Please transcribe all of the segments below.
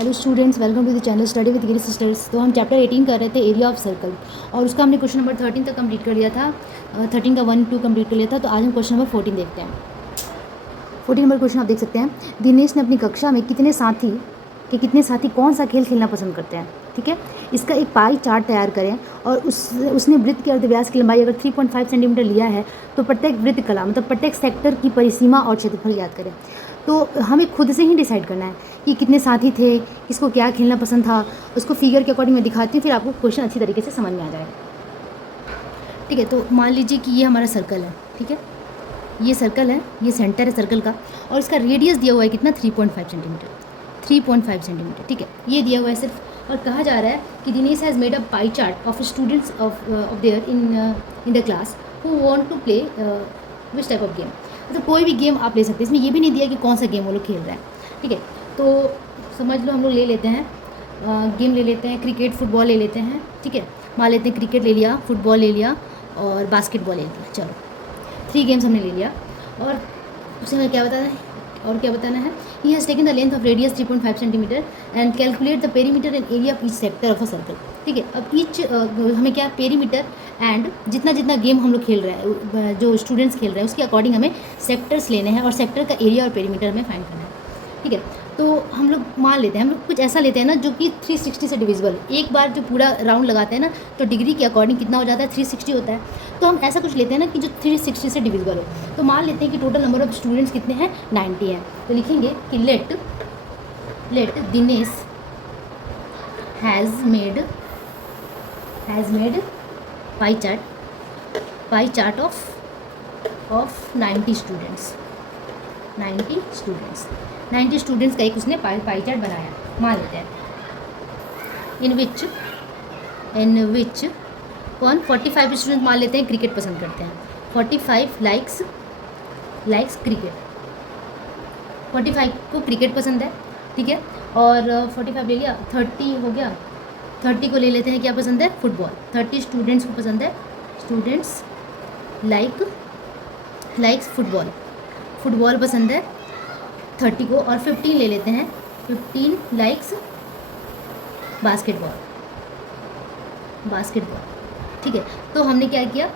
Hello students, welcome to the channel study with Giri sisters. तो हम chapter 18 कर रहे थे एरिया ऑफ सर्कल, और उसका हमने क्वेश्चन नंबर 13 तक कंप्लीट कर लिया था। 13 का 1 2 कंप्लीट कर लिया था। तो आज हम क्वेश्चन नंबर 14 देखते हैं। 14 नंबर क्वेश्चन आप देख सकते हैं। दिनेश ने अपनी कक्षा में कितने साथी कौन सा खेल खेलना पसंद करते हैं। ठीक है, इसका एक पाई चार्ट तैयार करें और उसने वृत्त के अर्धव्यास की लंबाई अगर 3.5 सेंटीमीटर लिया है तो प्रत्येक वृत्त कला मतलब प्रत्येक सेक्टर की परिसीमा और क्षेत्रफल याद करें। तो हमें खुद से ही डिसाइड करना है कि कितने साथी थे, किसको क्या खेलना पसंद था। उसको फिगर के अकॉर्डिंग मैं दिखाती हूँ, फिर आपको क्वेश्चन अच्छी तरीके से समझ में आ जाएगा। ठीक है, तो मान लीजिए कि ये हमारा सर्कल है। ठीक है, ये सर्कल है, ये सेंटर है सर्कल का, और इसका रेडियस दिया हुआ है कितना, 3.5 सेंटीमीटर। 3.5 सेंटीमीटर, ठीक है, ये दिया हुआ है सिर्फ। और कहा जा रहा है कि Dinesh has made a pie chart of students of their in the class who want to play which type of game. मतलब कोई भी गेम आप ले सकते हैं, इसमें ये भी नहीं दिया कि कौन सा गेम वो लोग खेल रहे हैं। ठीक है, तो समझ लो हम लोग ले लेते हैं गेम ले लेते हैं, क्रिकेट फुटबॉल ले लेते हैं। ठीक है, मान लेते हैं क्रिकेट ले लिया, फुटबॉल ले लिया और बास्केटबॉल ले लिया। चलो 3 गेम्स हमने ले लिया। और उसे हमें क्या बताना है, he has taken the length of radius 3.5 centimetre and calculate the perimeter and area of each sector of a circle. ठीक है, अब ईच हमें क्या पेरीमीटर एंड जितना गेम हम लोग खेल रहे हैं, जो स्टूडेंट्स खेल रहे हैं, उसके अकॉर्डिंग हमें सेक्टर्स लेने हैं और सेक्टर का एरिया और पेरीमीटर हमें फाइंड करना है। ठीक है, तो हम लोग मान लेते हैं, हम लोग कुछ ऐसा लेते हैं ना जो कि 360 से डिविजिबल। एक बार जो पूरा राउंड लगाते हैं ना, तो डिग्री के अकॉर्डिंग कितना हो जाता है, 360 होता है। तो हम ऐसा कुछ लेते हैं ना कि जो 360 से डिविजिबल हो। तो मान लेते हैं कि टोटल नंबर ऑफ स्टूडेंट्स कितने हैं, 90 हैं। तो लिखेंगे कि let Dinesh has made pie chart of 90 students. 90 students का एक उसने पाई चार्ट बनाया, मान लेते हैं। इन विच कौन 45 स्टूडेंट मान लेते हैं क्रिकेट पसंद करते हैं। 45 लाइक्स क्रिकेट, 45 को क्रिकेट पसंद है। ठीक है, और 45 ले लिया, 30 हो गया। 30 को ले लेते हैं क्या पसंद है, फुटबॉल। 30 स्टूडेंट्स को पसंद है, स्टूडेंट्स लाइक्स फुटबॉल पसंद है 30 को। और 15 ले लेते हैं, 15 लाइक्स बास्केटबॉल। ठीक है, तो हमने क्या किया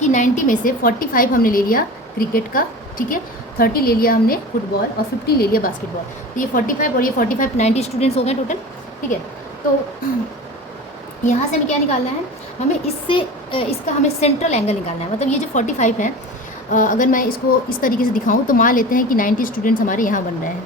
कि 90 में से 45 हमने ले लिया क्रिकेट का। ठीक है, 30 ले लिया हमने फुटबॉल और 15 ले लिया बास्केटबॉल। तो ये 45 और ये 45 90 स्टूडेंट्स हो गए टोटल। ठीक है, तो यहाँ से हमें क्या निकालना है, हमें इसका हमें सेंट्रल एंगल निकालना है। मतलब ये जो 45 है, अगर मैं इसको इस तरीके से दिखाऊं तो मान लेते हैं कि 90 स्टूडेंट्स हमारे यहाँ बन रहे हैं।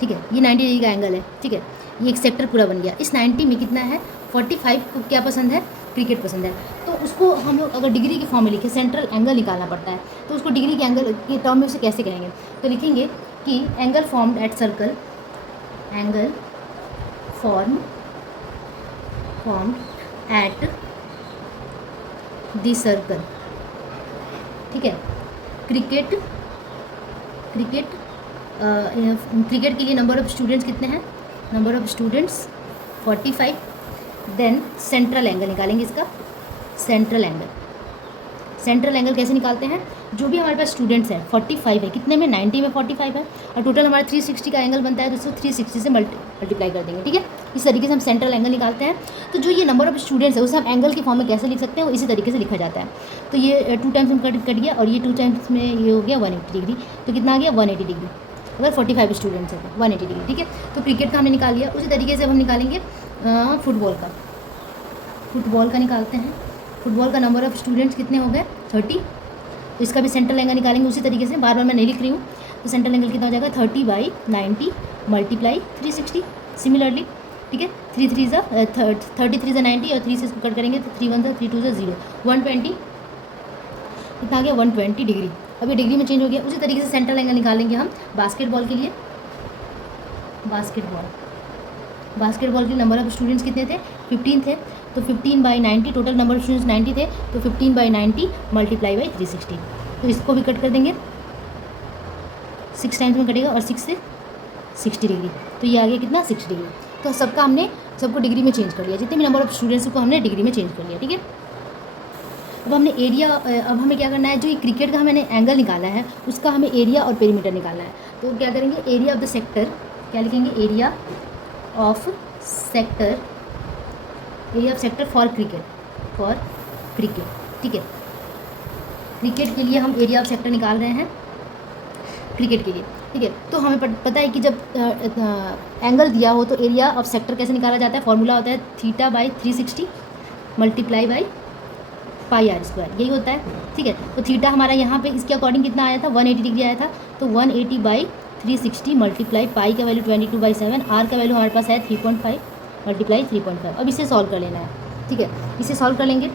ठीक है, ये 90 डिग्री का एंगल है। ठीक है, ये एक सेक्टर पूरा बन गया। इस 90 में कितना है, 45 को क्या पसंद है, क्रिकेट पसंद है। तो उसको हम लोग अगर डिग्री की फॉर्म में लिखे, सेंट्रल एंगल निकालना पड़ता है, तो उसको डिग्री के एंगल के टर्म में उसे कैसे कहेंगे। तो लिखेंगे कि angle formed at circle, angle formed at the circle. ठीक है, क्रिकेट के लिए नंबर ऑफ स्टूडेंट्स कितने हैं, number of students 45। Then central angle निकालेंगे इसका। सेंट्रल एंगल कैसे निकालते हैं, जो भी हमारे पास स्टूडेंट्स हैं 45 है, कितने में, 90 में 45 है, और टोटल हमारा 360 का एंगल बनता है, तो इसको 360 से मल्टीप्लाई कर देंगे। ठीक है, इस तरीके से हम सेंट्रल एंगल निकालते हैं। तो जो ये नंबर ऑफ स्टूडेंट्स है उसे हम एंगल की फॉर्म में कैसे लिख सकते हैं, वो इसी तरीके से लिखा जाता है। तो ये 2 टाइम्स में कट गया, और ये 2 टाइम्स में ये हो गया 180 डिग्री। तो कितना आ गया, 180 डिग्री। अगर 45 स्टूडेंट्स है तो 180 डिग्री। ठीक है, तो क्रिकेट का हमने निकाल लिया। उसी तरीके से हम निकालेंगे फुटबॉल का निकालते हैं। फुटबॉल का नंबर ऑफ स्टूडेंट्स कितने हो गए, 30। तो इसका भी सेंट्रल एंगल निकालेंगे उसी तरीके से, बार बार मैं नहीं लिख रही हूँ। तो सेंट्रल एंगल कितना हो जाएगा, 30/90 मल्टीप्लाई 360 सिमिलरली। ठीक है, 33 × 90 और 3 से इसको कट करेंगे तो 3 1 3 2 0 120। कितना आ गया, 120 डिग्री। अब ये डिग्री में चेंज हो गया। उसी तरीके से सेंट्रल एंगल निकालेंगे हम बास्केटबॉल के लिए। बास्केटबॉल के नंबर ऑफ स्टूडेंट्स कितने थे, 15 थे। तो 15/90, टोटल नंबर ऑफ स्टूडेंट्स 90 थे, तो 15/90 मल्टीप्लाई बाई 360। तो इसको भी कट कर देंगे, 6 टाइम्स में कटेगा, और 6 से 60 डिग्री। तो ये आ गया कितना, 60 डिग्री। तो सबको डिग्री में चेंज कर लिया, जितने भी नंबर ऑफ स्टूडेंट्स को हमने डिग्री में चेंज कर लिया। ठीक है, अब हमें क्या करना है, जो ये क्रिकेट का मैंने एंगल निकाला है उसका हमें एरिया और पेरीमीटर निकालना है। तो क्या करेंगे, एरिया ऑफ द सेक्टर, क्या लिखेंगे, area of sector, area of sector for cricket, ठीक है। क्रिकेट के लिए हम एरिया ऑफ सेक्टर निकाल रहे हैं, क्रिकेट के लिए, ठीक है। तो हमें पता है कि जब एंगल दिया हो तो एरिया ऑफ सेक्टर कैसे निकाला जाता है, फॉर्मूला होता है theta by 360 multiply by pi r square, यही होता है, ठीक है। तो थीटा हमारा यहाँ पे इसके अकॉर्डिंग कितना आया था, 180 डिग्री आया था, तो 180 बाई 360 मल्टीप्लाई पाई का वैल्यू 22/7, आर का वैल्यू हमारे पास है 3.5 मल्टीप्लाई 3.5। अब इसे सॉल्व कर लेना है, ठीक है। इसे सॉल्व कर लेंगे,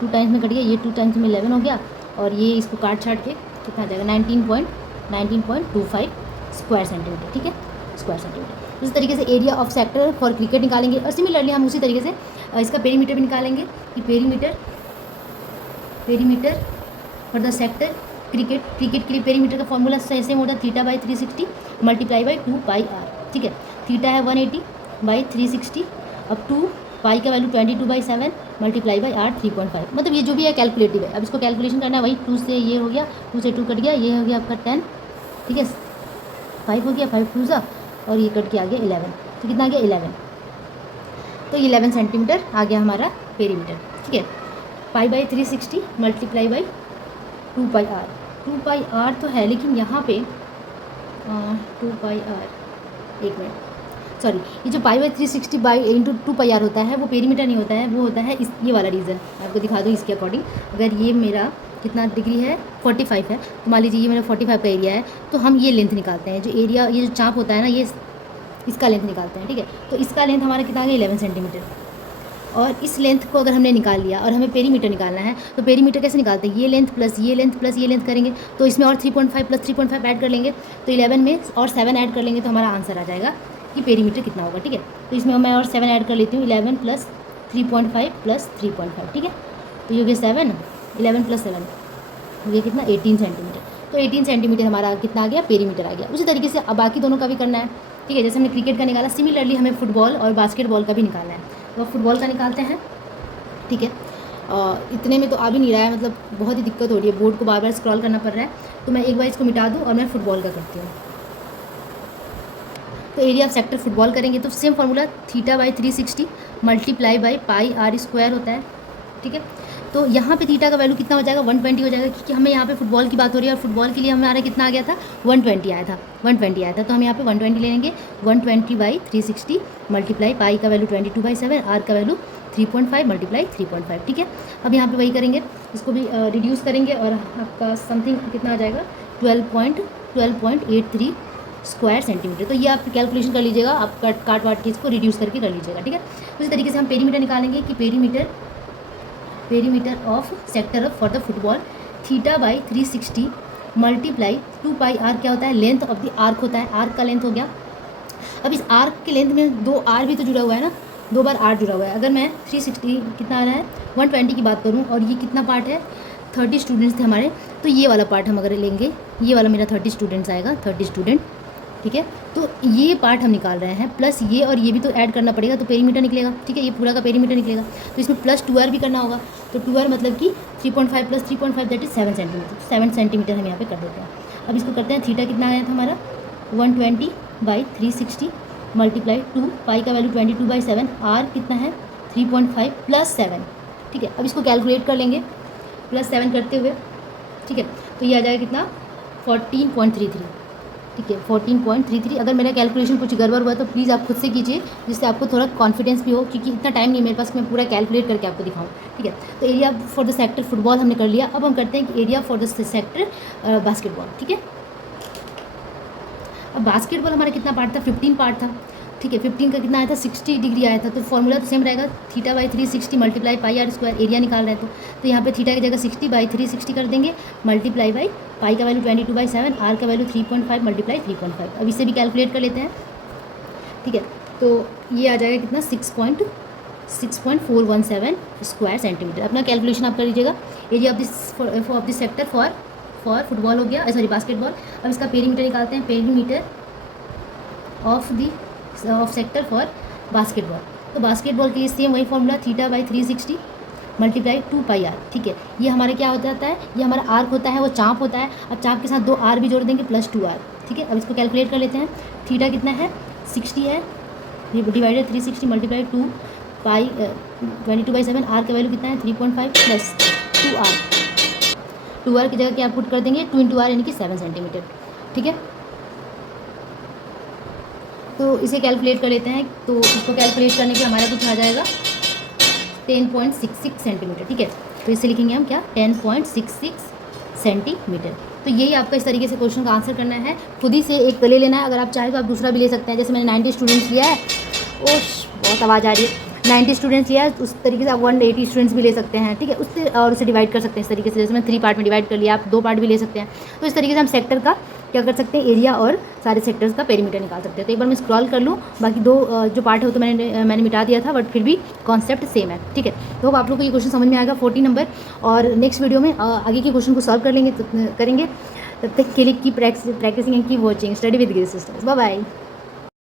2 टाइम्स में कट गया, ये 2 टाइम्स में 11 हो गया, और ये इसको काट छाट के कितना आ जाएगा 19.25 स्क्वायर सेंटीमीटर, ठीक है, स्क्वायर सेंटीमीटर। इस तरीके से area of sector for cricket निकालेंगे, और सिमिलरली हम उसी तरीके से इसका पेरीमीटर भी निकालेंगे कि पेरीमीटर फॉर द सेक्टर क्रिकेट के लिए पेरीमीटर का फॉर्मूला सेम होता है theta by 360 multiply by 2 pi r, ठीक है। थीटा है 180 बाई 360, अब 2 पाई का वैल्यू 22/7 मल्टीप्लाई बाई आर 3.5, मतलब ये जो भी है कैलकुलेटिव है। अब इसको कैलकुलेशन करना है, वही 2 से ये हो गया, 2 से 2 कट गया, ये हो गया आपका 10, ठीक है, 5 हो गया, 5 2 सा, और ये कट के आ गया 11, तो कितना आ गया 11, तो 11 सेंटीमीटर आ गया हमारा पेरीमीटर, ठीक है। Pi by 360 multiply by 2 pi r, 2 pi r तो है, लेकिन यहाँ पे 2 पाई आर, एक मिनट, सॉरी, ये जो pi by 360 by into 2 pi r होता है वो पेरीमीटर नहीं होता है, वो होता है ये वाला रीज़न, आपको दिखा दूँ इसके अकॉर्डिंग। अगर ये मेरा कितना डिग्री है 45 है, तो मान लीजिए ये मेरा 45 का एरिया है, तो हम ये लेंथ निकालते हैं, जो एरिया ये जो चाप होता है ना, ये इसका लेंथ निकालते हैं, ठीक है। तो इसका लेंथ हमारा कितना आ गया 11 सेंटीमीटर, और इस लेंथ को अगर हमने निकाल लिया और हमें पेरीमीटर निकालना है, तो पेरीमीटर कैसे निकालते हैं, ये लेंथ प्लस ये लेंथ प्लस ये लेंथ करेंगे, तो इसमें और 3.5 प्लस 3.5 ऐड कर लेंगे, तो 11 में और 7 ऐड कर लेंगे, तो हमारा आंसर आ जाएगा कि पेरीमीटर कितना होगा, ठीक है। तो इसमें मैं और 7 ऐड कर लेती हूँ, 11 प्लस 3.5 प्लस 3.5, ठीक है। तो ये हो गया 7, 11 प्लस 7 हो गया कितना 18 सेंटीमीटर, तो 18 सेंटीमीटर हमारा कितना आ गया पेरीमीटर आ गया। उसी तरीके से अब बाकी दोनों का भी करना है, ठीक है। जैसे हमने क्रिकेट का निकाला, सिमिलरली हमें फुटबॉल और बास्केटबॉल का भी निकालना है, तो फुटबॉल का निकालते हैं, ठीक है। इतने में तो आ भी नहीं रहा है, मतलब बहुत ही दिक्कत हो रही है, बोर्ड को बार बार स्क्रॉल करना पड़ रहा है, तो मैं एक बार इसको मिटा दूँ और मैं फुटबॉल का करती हूँ। तो एरिया ऑफ सेक्टर फुटबॉल करेंगे तो same formula theta by 360 multiply by pi r square होता है, ठीक है। तो यहाँ पे थीटा का वैल्यू कितना हो जाएगा 120 हो जाएगा, क्योंकि हमें यहाँ पे फुटबॉल की बात हो रही है, और फुटबॉल के लिए हमारा कितना आ गया था 120 आया था, 120 आया था, तो हम यहाँ पे 120 ले लेंगे, 120 बाई 360 मल्टीप्लाई पाई का वैल्यू 22/7, आर का वैल्यू 3.5 मल्टीप्लाई 3.5, ठीक है। अब यहाँ पे वही करेंगे, इसको भी रिड्यूस करेंगे, और आपका समथिंग कितना आ जाएगा 12.83 स्क्वायर सेंटीमीटर। तो ये आप कैलकुलेशन कर लीजिएगा, आप काट वाट के इसको रिड्यूस करके कर लीजिएगा, ठीक है। उसी तरीके से हम पेरीमीटर निकालेंगे कि perimeter of sector for the football theta by 360 multiply 2 pi r क्या होता है, लेंथ ऑफ द आर्क होता है, आर्क का लेंथ हो गया। अब इस आर्क के लेंथ में 2 आर भी तो जुड़ा हुआ है ना, 2 बार आर जुड़ा हुआ है। अगर मैं 360 कितना आ रहा है 120 की बात करूँ, और ये कितना पार्ट है 30 स्टूडेंट्स थे हमारे, तो ये वाला पार्ट हम अगर लेंगे, ये वाला मेरा 30 स्टूडेंट्स आएगा, 30 स्टूडेंट, ठीक है। तो ये पार्ट हम निकाल रहे हैं, प्लस ये और ये भी तो ऐड करना पड़ेगा, तो पेरीमीटर निकलेगा, ठीक है, ये पूरा का पेरीमीटर निकलेगा। तो इसमें प्लस 2r भी करना होगा, तो 2r मतलब कि 3.5 plus 3.5 that is 7 centimetre, 7 centimetre हम यहाँ पे कर देते हैं। अब इसको करते हैं, थीटा कितना आया था हमारा 120 बाई 360 मल्टीप्लाई 2 पाई का वैल्यू 22/7, आर कितना है 3.5 प्लस 7, ठीक है। अब इसको कैलकुलेट कर लेंगे प्लस 7 करते हुए, ठीक है। तो ये आ जाएगा कितना 14.33, ठीक है, 14.33। अगर मेरा कैलकुलेशन कुछ गड़बड़ हुआ तो प्लीज़ आप खुद से कीजिए, जिससे आपको थोड़ा कॉन्फिडेंस भी हो, क्योंकि इतना टाइम नहीं है मेरे पास कि मैं पूरा कैलकुलेट करके आपको दिखाऊं, ठीक है। तो area for the sector football हमने कर लिया। अब हम करते हैं कि area for the sector basketball, ठीक है। अब बास्केटबॉल हमारा कितना पार्ट था 15 पार्ट था, ठीक है। 15 का कितना आया था 60 डिग्री आया था, तो फॉर्मूला तो सेम रहेगा theta by 360 multiply pi r square, area निकाल रहे हैं तो यहाँ पे थीटा की जगह 60 बाई 360 कर देंगे, मल्टीप्लाई बाई पाई का वैल्यू 22/7, आर का वैल्यू 3.5 मल्टीप्लाई 3.5। अब इसे भी कैलकुलेट कर लेते हैं, ठीक है। तो ये आ जाएगा कितना 6.417 स्क्वायर सेंटीमीटर। अपना कैलकुलेशन आप कर लीजिएगा। Area of this sector for football हो गया, सॉरी बास्केटबॉल। अब इसका पेरीमीटर निकालते हैं, perimeter of sector for basketball. तो बास्केटबॉल के लिए सेम वही formula theta by 360 multiply 2 pi r, ठीक है। ये हमारे क्या हो जाता है, ये हमारा आर्क होता है, वो चाँप होता है। अब चाँप के साथ 2 आर भी जोड़ देंगे प्लस 2 आर, ठीक है। अब इसको कैलकुलेट कर लेते हैं, थीटा कितना है 60 है, डिवाइडेड 360 मल्टीप्लाई 2 पाई 22/7, आर का वैल्यू कितना है 3.5 प्लस 2r की जगह क्या पुट कर देंगे 2 × r यानी कि 7 सेंटीमीटर। ठीक है, तो इसे कैलकुलेट कर लेते हैं। तो इसको कैलकुलेट करने पे हमारा कुछ आ जाएगा 10.66 सेंटीमीटर। ठीक है, तो इसे लिखेंगे हम क्या 10.66 सेंटीमीटर। तो यही आपका इस तरीके से क्वेश्चन का आंसर करना है। खुद ही से एक ले लेना है, अगर आप चाहें तो आप दूसरा भी ले सकते हैं। जैसे मैंने 90 स्टूडेंट्स लिया है, ओश बहुत आवाज़ आ रही है, 90 स्टूडेंट्स लिया है, उस तरीके से आप 180 स्टूडेंट्स भी ले सकते हैं। ठीक है, उससे और उसे डिवाइड कर सकते हैं इस तरीके से। जैसे मैं 3 पार्ट में डिवाइड कर लिया, आप 2 पार्ट भी ले सकते हैं। तो इस तरीके से हम सेक्टर का क्या कर सकते हैं, एरिया और सारे सेक्टर्स का पेरीमीटर निकाल सकते हैं। तो एक बार मैं स्क्रॉल कर लूँ, बाकी 2 जो पार्ट है वो तो मैंने मिटा दिया था, बट फिर भी कॉन्सेप्ट सेम है। ठीक है, तो अब आप लोग को ये क्वेश्चन समझ में आएगा 40 नंबर, और नेक्स्ट वीडियो में आगे के क्वेश्चन को सॉल्व कर लेंगे करेंगे। तब तक के लिए की प्रैक्टिसिंग एंड की watching study with Giri sisters. Bye bye.